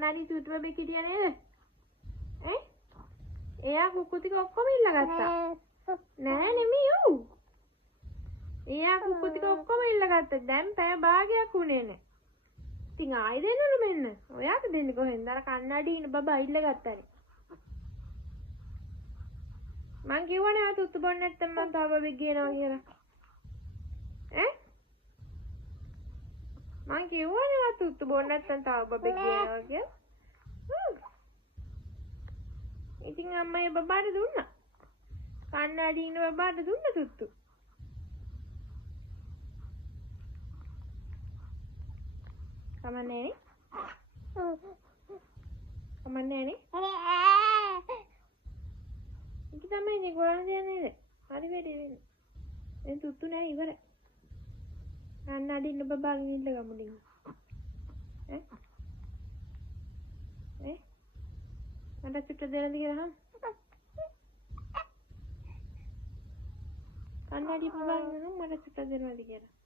කන්නඩි තුතු බබෙක් හිටියා නේද? ඈ? එයා කුක්කු ටික ඔක්කොම ඉල්ලගත්තා. නෑ නෙමෙයි ඌ. එයා කුක්කු ටික ඔක්කොම ඉල්ලගත්තා. දැන් පැය භාගයක් උනේ නෑ. ඉතින් ආයෙ දෙන්නලු මෙන්න. ඔයාට දෙන්නේ කොහෙන්ද? අර කන්නඩි ඉන්න බබා ඉල්ලගත්තානේ. මං කිව්වනේ ආ තුතු බොන්න නැත්තම් මං තව බබෙක් ගේනවා කියලා. ඈ? මං කිව්වනේ ආ තුතු බොන්න නැත්තම් තව බබෙක් ගේනවා කියලා. ඉතින් අම්මා ඒ බබාට දුන්නා. කන්නඩි ඉන්න බබාට දුන්න තුතු. කමන්නේ නේ? කමන්නේ නේ? ඉති තමයි නේ ගොඩක් දෙයක් නේද? හරි වැඩේ වෙන්නේ. දැන් තුතු නෑ ඉවරයි. කන්නඩි ඉන්න බබාගෙන් ඉල්ල ගමු ඩිං. ඈ? ඈ? මට චුට්ට දෙන්නද කියලා අහන්න. කන්නඩි බබාගෙන් අහන්න මට චුට්ට දෙන්නද කියලා.